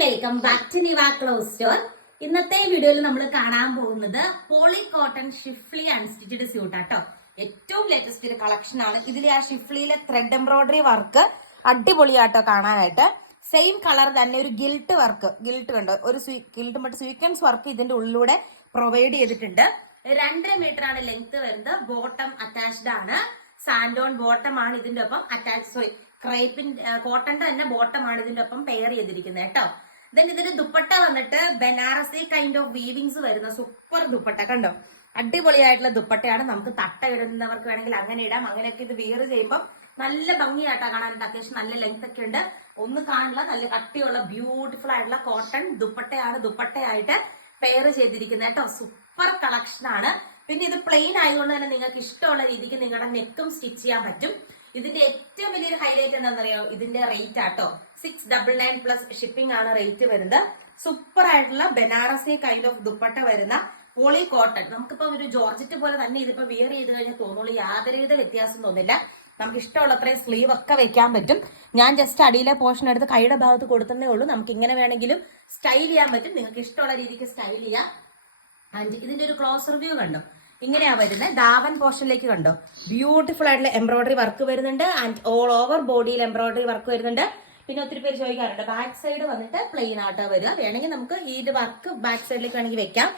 Welcome back to Niva cloth store ഇന്നത്തെ വീഡിയോയിൽ നമ്മൾ കാണാൻ പോകുന്നത് poly cotton schiffli unstitched suit ആട്ടോ. ഏറ്റവും ലേറ്റസ്റ്റ് ഒരു കളക്ഷൻ ആണ്. ഇതിലെ ആ ഷിഫ്ലിയിലെ ത്രെഡ് എംബ്രോയിഡറി വർക്ക് അടിപൊളിയാട്ടോ കാണാനായിട്ട്. സെയിം കളർ തന്നെ ഒരു ഗിൽട്ട് വർക്ക് ഗിൽട്ട് കണ്ടോ? ഒരു ഗിൽട്ട് മറ്റ് സ്വീക്വൻസ് വർക്ക് ഇതിന്റെ ഉള്ളിലൂടെ പ്രൊവൈഡ് ചെയ്തിട്ടുണ്ട്. രണ്ടര മീറ്റർ ആണ് ലെങ്ത് വരുന്നത്. ബോട്ടം അറ്റാച്ച്ഡ് ആണ്. സാൻഡോൺ ബോട്ടം ആണ് ഇതിന്റെ ഒപ്പം അറ്റാച്ച് സോറി ക്രൈപ്പിൻ കോട്ടന്റെ തന്നെ ബോട്ടം ആണ് ഇതിന്റെ ഒപ്പം പെയർ ചെയ്തിരിക്കുന്നത് കേട്ടോ. ദെൻ ഇതിന്റെ ദുപ്പട്ട വന്നിട്ട് ബനാറസി കൈൻഡ് ഓഫ് വീവിങ്സ് വരുന്ന സൂപ്പർ ദുപ്പട്ട. കണ്ടോ? അടിപൊളിയായിട്ടുള്ള ദുപ്പട്ടയാണ്. നമുക്ക് തട്ട ഇടുന്നവർക്ക് വേണമെങ്കിൽ അങ്ങനെ ഇടാം. അങ്ങനെയൊക്കെ ഇത് വിയർ ചെയ്യുമ്പോൾ നല്ല ഭംഗിയായിട്ടാ കാണാനുണ്ട്. അത്യാവശ്യം നല്ല ലെങ്ത് ഒക്കെ ഉണ്ട്. ഒന്ന് കാണില്ല നല്ല കട്ടിയുള്ള ബ്യൂട്ടിഫുൾ ആയിട്ടുള്ള കോട്ടൺ ദുപ്പട്ടയാണ്. ദുപ്പട്ടയായിട്ട് പെയർ ചെയ്തിരിക്കുന്നത് കേട്ടോ. സൂപ്പർ കളക്ഷൻ ആണ്. പിന്നെ ഇത് പ്ലെയിൻ ആയതുകൊണ്ട് തന്നെ നിങ്ങൾക്ക് ഇഷ്ടമുള്ള രീതിക്ക് നിങ്ങളുടെ നെക്കും സ്റ്റിച്ച് ചെയ്യാൻ പറ്റും. ഇതിന്റെ ഏറ്റവും വലിയൊരു ഹൈലൈറ്റ് എന്താണെന്നറിയോ? ഇതിന്റെ റേറ്റ് ആട്ടോ. Six double nine plus shipping ആണ് റേറ്റ് വരുന്നത്. സൂപ്പർ ആയിട്ടുള്ള ബനാറസി കൈൻഡ് ഓഫ് ദുപ്പട്ട വരുന്ന പോളി കോട്ടൺ നമുക്കിപ്പോ ഒരു ജോർജറ്റ് പോലെ തന്നെ ഇതിപ്പോ വിയർ ചെയ്ത് കഴിഞ്ഞാൽ തോന്നുള്ളൂ. യാതൊരുവിധ വ്യത്യാസം തോന്നില്ല. നമുക്ക് ഇഷ്ടമുള്ള അത്രയും സ്ലീവ് ഒക്കെ വെക്കാൻ പറ്റും. ഞാൻ ജസ്റ്റ് അടിയിലെ പോർഷൻ എടുത്ത് കൈയുടെ ഭാഗത്ത് കൊടുത്തേ ഉള്ളൂ. നമുക്ക് ഇങ്ങനെ വേണമെങ്കിലും സ്റ്റൈൽ ചെയ്യാൻ പറ്റും. നിങ്ങൾക്ക് ഇഷ്ടമുള്ള രീതിക്ക് സ്റ്റൈൽ ചെയ്യാം. ആൻഡ് ഇതിന്റെ ഒരു ക്ലോസ് റിവ്യൂ കണ്ടോ? ഇങ്ങനെയാ വരുന്നത് ദാവൻ പോർഷനിലേക്ക് കണ്ടോ? ബ്യൂട്ടിഫുൾ ആയിട്ടുള്ള എംബ്രോയിഡറി വർക്ക് വരുന്നുണ്ട്. ആൻഡ് ഓൾ ഓവർ ബോഡിയിൽ എംബ്രോയിഡറി വർക്ക് വരുന്നുണ്ട്. പിന്നെ ഒത്തിരി പേര് ചോദിക്കാറുണ്ട്. ബാക്ക് സൈഡ് വന്നിട്ട് പ്ലെയിൻ ആട്ടോ വരിക. വേണമെങ്കിൽ നമുക്ക് ഈ വർക്ക് ബാക്ക് സൈഡിലേക്ക് വേണമെങ്കിൽ വെക്കാം.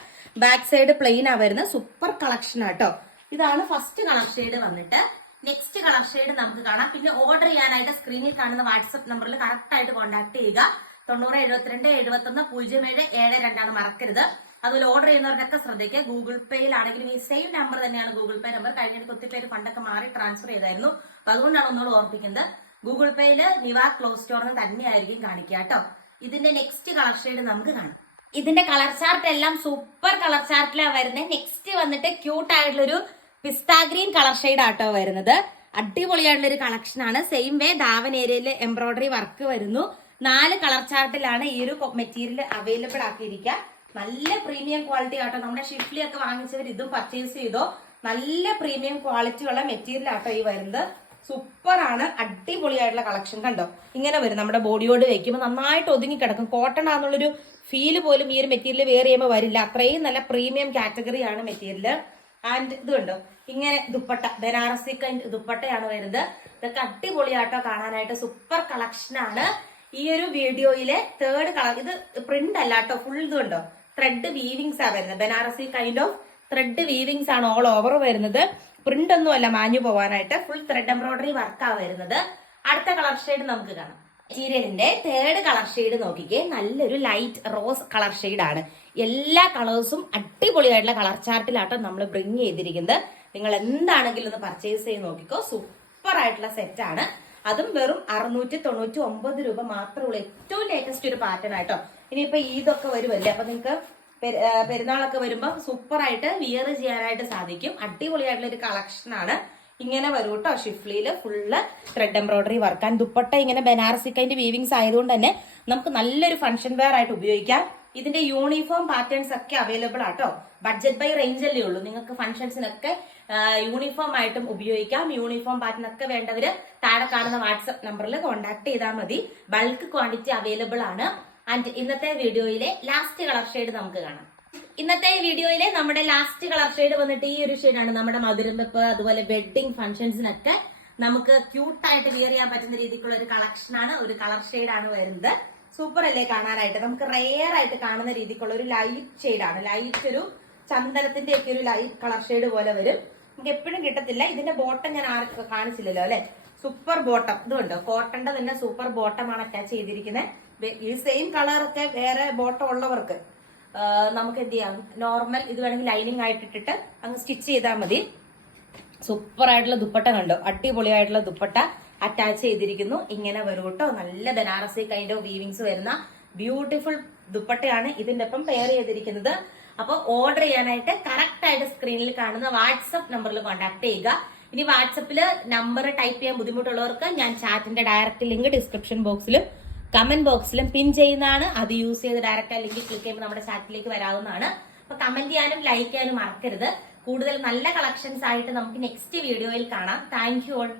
ബാക്ക് സൈഡ് പ്ലെയിൻ ആ വരുന്നത് സൂപ്പർ കളക്ഷൻ ആട്ടോ. ഇതാണ് ഫസ്റ്റ് കളർ ഷെയ്ഡ് വന്നിട്ട്. നെക്സ്റ്റ് കളർ ഷെയ്ഡ് നമുക്ക് കാണാം. പിന്നെ ഓർഡർ ചെയ്യാനായിട്ട് സ്ക്രീനിൽ കാണുന്ന വാട്സ്ആപ്പ് നമ്പറിൽ കറക്റ്റ് ആയിട്ട് കോൺടാക്ട് ചെയ്യുക. തൊണ്ണൂറ് എഴുപത്തിരണ്ട് എഴുപത്തി ഒന്ന് പൂജ്യം ഏഴ് ഏഴ് രണ്ടാണ് മറക്കരുത്. അതുപോലെ ഓർഡർ ചെയ്യുന്നവർക്കൊക്കെ ശ്രദ്ധിക്കുക. ഗൂഗിൾ പേയിലാണെങ്കിലും ഈ സെയിം നമ്പർ തന്നെയാണ് ഗൂഗിൾ പേ നമ്പർ കഴിഞ്ഞ ഒത്തിരി പേര് ഫണ്ടൊക്കെ മാറി ട്രാൻസ്ഫർ ചെയ്തായിരുന്നു. അപ്പൊ അതുകൊണ്ടാണ് ഒന്നുകൂടെ ഓർപ്പിക്കുന്നത്. ഗൂഗിൾ പേയിൽ നിവ ക്ലോസ് സ്റ്റോറിന് തന്നെയായിരിക്കും കാണിക്കുക കേട്ടോ. ഇതിന്റെ നെക്സ്റ്റ് കളർ ഷെയ്ഡ് നമുക്ക് കാണാം. ഇതിന്റെ കളർ ചാർട്ട് എല്ലാം സൂപ്പർ കളർ ചാർട്ടിലാണ് വരുന്നത് നെക്സ്റ്റ് വന്നിട്ട് ക്യൂട്ട് ആയിട്ടുള്ളൊരു പിസ്ത ഗ്രീൻ കളർ ഷെയ്ഡ് ആട്ടോ വരുന്നത്. അടിപൊളിയായിട്ടുള്ള ഒരു കളക്ഷൻ ആണ്. സെയിം വേ ദാവൻ ഏരിയയിൽ എംബ്രോയിഡറി വർക്ക് വരുന്നു. നാല് കളർ ചാർട്ടിലാണ് ഈ ഒരു മെറ്റീരിയൽ അവൈലബിൾ ആക്കിയിരിക്കുക. നല്ല പ്രീമിയം ക്വാളിറ്റി ആട്ടോ. നമ്മുടെ ഷിഫ്ലി ഒക്കെ വാങ്ങിച്ചവർ ഇതും പർച്ചേസ് ചെയ്തോ. നല്ല പ്രീമിയം ക്വാളിറ്റി ഉള്ള മെറ്റീരിയൽ ആട്ടോ ഈ വരുന്നത്. സൂപ്പർ ആണ്. അടിപൊളിയായിട്ടുള്ള കളക്ഷൻ കണ്ടോ? ഇങ്ങനെ വരും. നമ്മുടെ ബോഡിയോട് വെക്കുമ്പോൾ നന്നായിട്ട് ഒതുങ്ങി കിടക്കും. കോട്ടൺ ആണെന്നുള്ളൊരു ഫീൽ പോലും ഈ ഒരു മെറ്റീരിയൽ വേറെ ചെയ്യുമ്പോൾ വരില്ല. അത്രയും നല്ല പ്രീമിയം കാറ്റഗറിയാണ് മെറ്റീരിയൽ ആൻഡ് ഇത് കണ്ടോ? ഇങ്ങനെ ദുപ്പട്ട ബനാറസി കൈൻഡ് ദുപ്പട്ടയാണ് വരുന്നത്. ഇതൊക്കെ അടിപൊളിയാട്ടോ കാണാനായിട്ട്. സൂപ്പർ കളക്ഷൻ ആണ്. ഈ ഒരു വീഡിയോയിലെ തേർഡ് കളർ ഇത് പ്രിന്റ് അല്ല കേട്ടോ. ഫുൾ ഇത് കണ്ടോ? ത്രെഡ് വീവിങ്സ് ആ വരുന്നത്. Banarasi kind of thread weavings ആണ് ഓൾ ഓവർ വരുന്നത്. പ്രിന്റ് ഒന്നും അല്ല മാഞ്ഞു പോവാനായിട്ട്. ഫുൾ ത്രെഡ് എംബ്രോയിഡറി വർക്കാണ് വരുന്നത്. അടുത്ത കളർ ഷെയ്ഡ് നമുക്ക് കാണാം. മെറ്റീരിയലിന്റെ തേർഡ് കളർ ഷെയ്ഡ് നോക്കിക്കേ. നല്ലൊരു ലൈറ്റ് റോസ് കളർ ഷെയ്ഡ് ആണ്. എല്ലാ കളേഴ്സും അടിപൊളിയായിട്ടുള്ള കളർ ചാർട്ടിലാട്ടോ നമ്മൾ ബ്രിങ് ചെയ്തിരിക്കുന്നത്. നിങ്ങൾ എന്താണെങ്കിലും ഒന്ന് പർച്ചേസ് ചെയ്ത് നോക്കിക്കോ. സൂപ്പർ ആയിട്ടുള്ള സെറ്റ് ആണ്. അതും വെറും അറുന്നൂറ്റി തൊണ്ണൂറ്റി ഒമ്പത് രൂപ മാത്രമേ ഉള്ളൂ. ഏറ്റവും ലേറ്റസ്റ്റ് ഒരു പാറ്റേൺ ആയിട്ടോ ഇനിയിപ്പോ ഈദൊക്കെ വരുമല്ലേ അപ്പൊ നിങ്ങൾക്ക് പെരുന്നാളൊക്കെ വരുമ്പോൾ സൂപ്പർ ആയിട്ട് വിയർ ചെയ്യാനായിട്ട് സാധിക്കും. അടിപൊളിയായിട്ടുള്ള ഒരു കളക്ഷൻ ആണ്. ഇങ്ങനെ വരും കേട്ടോ ഷിഫ്ലിയിൽ full thread embroidery work and dupatta ഇങ്ങനെ ബനാറസിക്കൈന്റെ വീവിങ്സ് ആയതുകൊണ്ട് തന്നെ നമുക്ക് നല്ലൊരു ഫംഗ്ഷൻ വെയർ ആയിട്ട് ഉപയോഗിക്കാം. ഇതിന്റെ യൂണിഫോം പാറ്റേൺസ് ഒക്കെ അവൈലബിൾ ആട്ടോ. ബഡ്ജറ്റ് ബൈ റേഞ്ച് അല്ലേ ഉള്ളൂ. നിങ്ങൾക്ക് ഫംഗ്ഷൻസിനൊക്കെ യൂണിഫോം ആയിട്ടും ഉപയോഗിക്കാം. യൂണിഫോം പാറ്റേൺ ഒക്കെ വേണ്ടവര് താഴെ കാണുന്ന വാട്സ്ആപ്പ് നമ്പറിൽ കോൺടാക്ട് ചെയ്താൽ മതി. ബൾക്ക് ക്വാണ്ടിറ്റി അവൈലബിൾ ആണ്. ആൻഡ് ഇന്നത്തെ വീഡിയോയിലെ ലാസ്റ്റ് കളർ ഷെയ്ഡ് നമുക്ക് കാണാം. ഇന്നത്തെ വീഡിയോയിലെ നമ്മുടെ ലാസ്റ്റ് കളർ ഷെയ്ഡ് വന്നിട്ട് ഈ ഒരു ഷെയ്ഡാണ് നമ്മുടെ മധുരം വെപ്പ് അതുപോലെ വെഡിങ് ഫംഗ്ഷൻസിനൊക്കെ നമുക്ക് ക്യൂട്ടായിട്ട് വിയർ ചെയ്യാൻ പറ്റുന്ന രീതിക്കുള്ള ഒരു കളക്ഷൻ ആണ്. ഒരു കളർ ഷെയ്ഡാണ് വരുന്നത്. സൂപ്പർ അല്ലേ കാണാനായിട്ട്? നമുക്ക് റെയർ ആയിട്ട് കാണുന്ന രീതിക്കുള്ള ഒരു ലൈറ്റ് ഷെയ്ഡാണ് ലൈറ്റ് ഒരു ചന്ദനത്തിന്റെ ഒക്കെ ഒരു ലൈറ്റ് കളർ ഷെയ്ഡ് പോലെ വരും. നമുക്ക് എപ്പോഴും കിട്ടത്തില്ല. ഇതിന്റെ ബോട്ടം ഞാൻ ആർക്കും കാണിച്ചില്ലല്ലോ അല്ലെ? സൂപ്പർ ബോട്ടം ഇതുണ്ടോ കോട്ടന്റെ തന്നെ സൂപ്പർ ബോട്ടമാണ് അറ്റാച്ച് ചെയ്തിരിക്കുന്നത്. ഈ സെയിം കളർ ഒക്കെ വേറെ ബോട്ടം ഉള്ളവർക്ക് നമുക്ക് എന്ത് ചെയ്യാം? നോർമൽ ഇത് വേണമെങ്കിൽ ലൈനിങ് ആയിട്ട് ഇട്ടിട്ട് അങ്ങ് സ്റ്റിച്ച് ചെയ്താൽ മതി. സൂപ്പർ ആയിട്ടുള്ള ദുപ്പട്ട കണ്ടോ? അടിപൊളിയായിട്ടുള്ള ദുപ്പട്ട. അറ്റാച്ച് ചെയ്തിരിക്കുന്നു. ഇങ്ങനെ വരും കേട്ടോ നല്ല ബനാറസി കൈൻഡ് ഓഫ് വീവിങ്സ് വരുന്ന ബ്യൂട്ടിഫുൾ ദുപ്പട്ടയാണ് ഇതിന്റെ ഒപ്പം പെയർ ചെയ്തിരിക്കുന്നത്. അപ്പോൾ ഓർഡർ ചെയ്യാനായിട്ട് കറക്റ്റ് ആയിട്ട് സ്ക്രീനിൽ കാണുന്ന വാട്സപ്പ് നമ്പറിൽ കോൺടാക്ട് ചെയ്യുക. ഇനി വാട്സപ്പിൽ നമ്പർ ടൈപ്പ് ചെയ്യാൻ ബുദ്ധിമുട്ടുള്ളവർക്ക് ഞാൻ ചാറ്റിന്റെ ഡയറക്റ്റ് ലിങ്ക് ഡിസ്ക്രിപ്ഷൻ ബോക്സിലും കമന്റ് ബോക്സിലും പിൻ ചെയ്യുന്നതാണ്. അത് യൂസ് ചെയ്ത് ഡയറക്റ്റ് ആ ലിങ്ക് ക്ലിക്ക് ചെയ്യുമ്പോൾ നമ്മുടെ ചാറ്റിലേക്ക് വരാവുന്നതാണ്. അപ്പൊ കമന്റ് ചെയ്യാനും ലൈക്ക് ചെയ്യാനും മറക്കരുത്. കൂടുതൽ നല്ല കളക്ഷൻസ് ആയിട്ട് നമുക്ക് നെക്സ്റ്റ് വീഡിയോയിൽ കാണാം. Thank you all